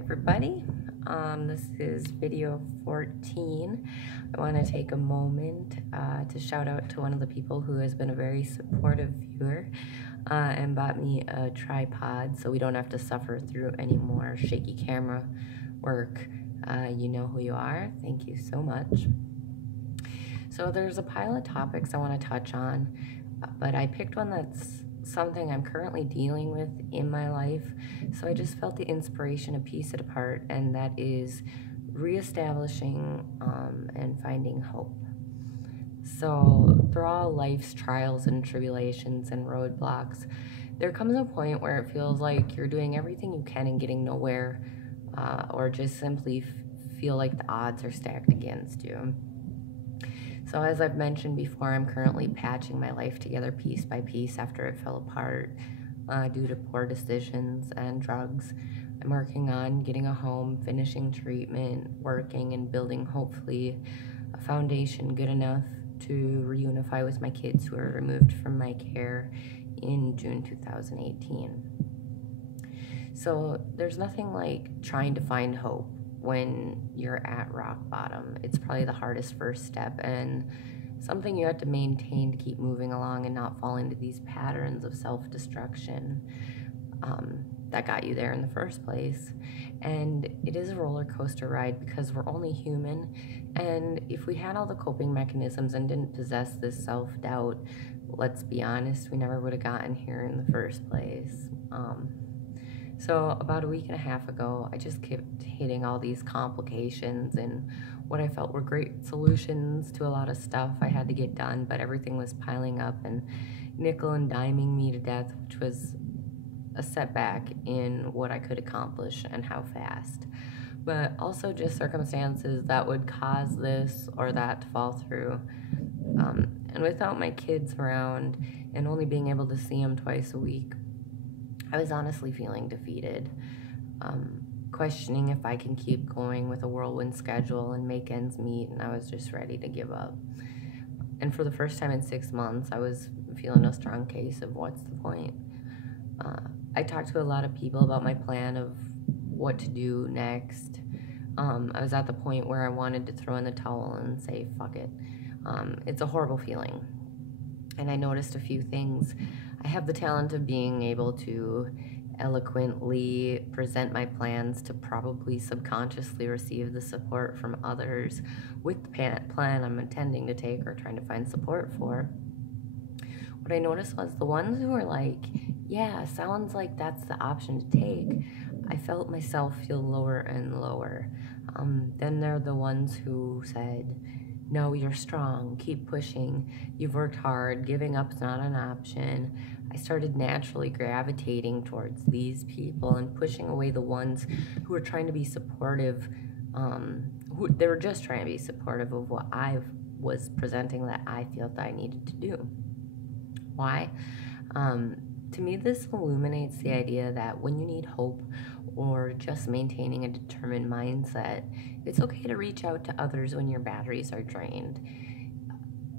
everybody. This is video 14. I want to take a moment to shout out to one of the people who has been a very supportive viewer and bought me a tripod so we don't have to suffer through any more shaky camera work. You know who you are. Thank you so much. So there's a pile of topics I want to touch on, but I picked one that's something I'm currently dealing with in my life, so I just felt the inspiration to piece it apart, and that is reestablishing and finding hope. So through all life's trials and tribulations and roadblocks, there comes a point where it feels like you're doing everything you can and getting nowhere, or just simply feel like the odds are stacked against you. So as I've mentioned before, I'm currently patching my life together piece by piece after it fell apart due to poor decisions and drugs. I'm working on getting a home, finishing treatment, working and building hopefully a foundation good enough to reunify with my kids who were removed from my care in June 2018. So there's nothing like trying to find hope when you're at rock bottom. It's probably the hardest first step and something you have to maintain to keep moving along and not fall into these patterns of self-destruction that got you there in the first place. And it is a roller coaster ride because we're only human, and if we had all the coping mechanisms and didn't possess this self-doubt, let's be honest, we never would have gotten here in the first place. So about a week and a half ago, I just kept hitting all these complications and what I felt were great solutions to a lot of stuff I had to get done, but everything was piling up and nickel and diming me to death, which was a setback in what I could accomplish and how fast. But also just circumstances that would cause this or that to fall through. And without my kids around and only being able to see them twice a week, I was honestly feeling defeated, questioning if I can keep going with a whirlwind schedule and make ends meet, and I was just ready to give up. And for the first time in 6 months, I was feeling a strong case of what's the point. I talked to a lot of people about my plan of what to do next. I was at the point where I wanted to throw in the towel and say, fuck it. It's a horrible feeling. And I noticed a few things. I have the talent of being able to eloquently present my plans to probably subconsciously receive the support from others with the plan I'm intending to take or trying to find support for. What I noticed was the ones who were like, yeah, sounds like that's the option to take, I felt myself feel lower and lower. Then there are the ones who said, no, you're strong, keep pushing, you've worked hard, giving up's not an option. I started naturally gravitating towards these people and pushing away the ones who were trying to be supportive, they were just trying to be supportive of what I was presenting that I felt I needed to do. Why? To me, this illuminates the idea that when you need hope or just maintaining a determined mindset, it's okay to reach out to others when your batteries are drained.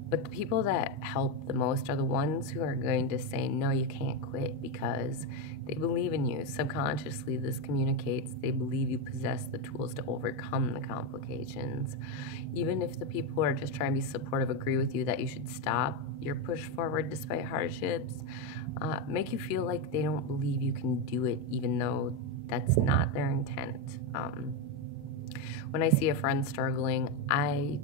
But the people that help the most are the ones who are going to say, no, you can't quit, because they believe in you. Subconsciously, this communicates they believe you possess the tools to overcome the complications. Even if the people who are just trying to be supportive agree with you that you should stop your push forward despite hardships, make you feel like they don't believe you can do it, even though that's not their intent. When I see a friend struggling, I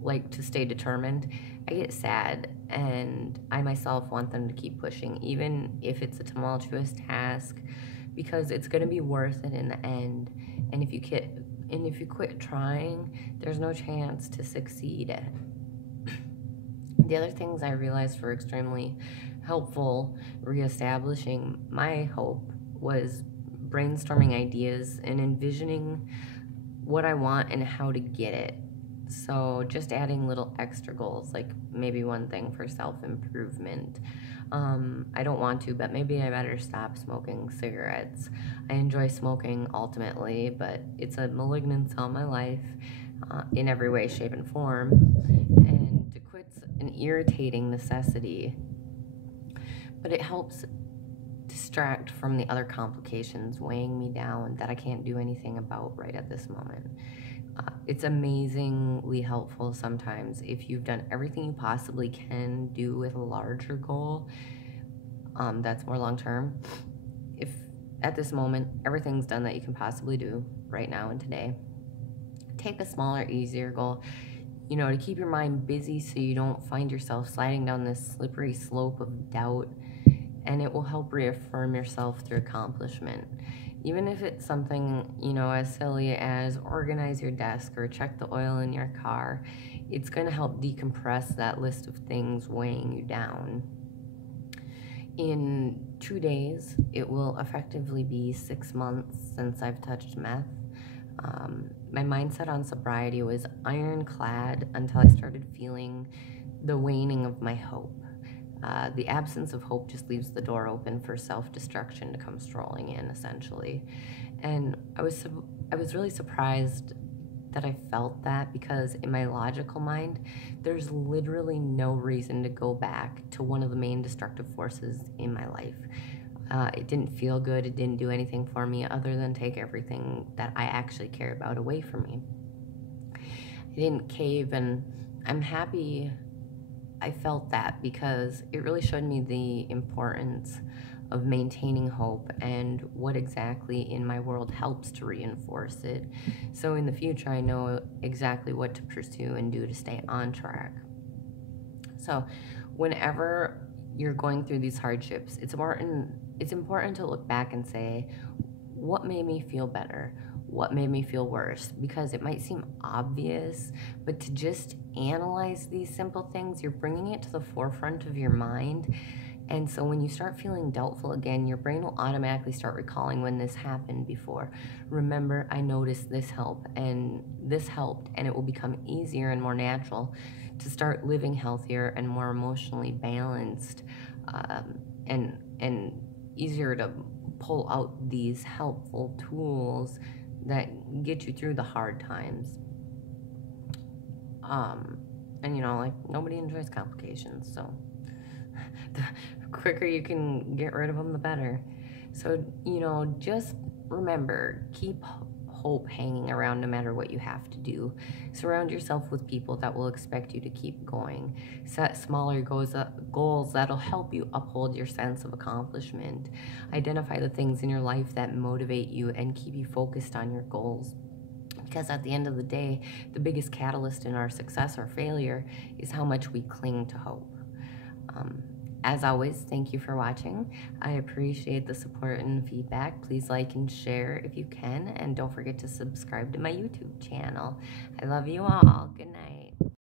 like to stay determined. I get sad, and I myself want them to keep pushing, even if it's a tumultuous task, because it's going to be worth it in the end. And if you quit trying, there's no chance to succeed. The other things I realized were extremely helpful reestablishing my hope was brainstorming ideas and envisioning what I want and how to get it. So just adding little extra goals, like maybe one thing for self-improvement. I don't want to, but maybe I better stop smoking cigarettes. I enjoy smoking ultimately, but it's a malignance on my life in every way, shape, and form. And to quit's an irritating necessity, but it helps distract from the other complications weighing me down that I can't do anything about right at this moment. It's amazingly helpful sometimes if you've done everything you possibly can do with a larger goal that's more long term. If at this moment everything's done that you can possibly do right now and today, take a smaller, easier goal, to keep your mind busy so you don't find yourself sliding down this slippery slope of doubt, and it will help reaffirm yourself through accomplishment. Even if it's something, as silly as organize your desk or check the oil in your car, it's going to help decompress that list of things weighing you down. In 2 days, it will effectively be 6 months since I've touched meth. My mindset on sobriety was ironclad until I started feeling the waning of my hope. The absence of hope just leaves the door open for self-destruction to come strolling in, essentially. And I was really surprised that I felt that, because in my logical mind, there's literally no reason to go back to one of the main destructive forces in my life. It didn't feel good. It didn't do anything for me other than take everything that I actually care about away from me. I didn't cave, and I'm happy I felt that, because it really showed me the importance of maintaining hope and what exactly in my world helps to reinforce it. So in the future, I know exactly what to pursue and do to stay on track. So whenever you're going through these hardships, it's important to look back and say, what made me feel better? What made me feel worse? Because it might seem obvious, but to just analyze these simple things, you're bringing it to the forefront of your mind. And so when you start feeling doubtful again, your brain will automatically start recalling when this happened before. Remember, I noticed this helped, and it will become easier and more natural to start living healthier and more emotionally balanced, and easier to pull out these helpful tools that get you through the hard times. And nobody enjoys complications, so the quicker you can get rid of them, the better. So, just remember, keep hope hanging around no matter what you have to do. Surround yourself with people that will expect you to keep going. Set smaller goals that'll help you uphold your sense of accomplishment. Identify the things in your life that motivate you and keep you focused on your goals. Because at the end of the day, the biggest catalyst in our success or failure is how much we cling to hope. As always, thank you for watching. I appreciate the support and feedback. Please like and share if you can, and don't forget to subscribe to my YouTube channel. I love you all. Good night.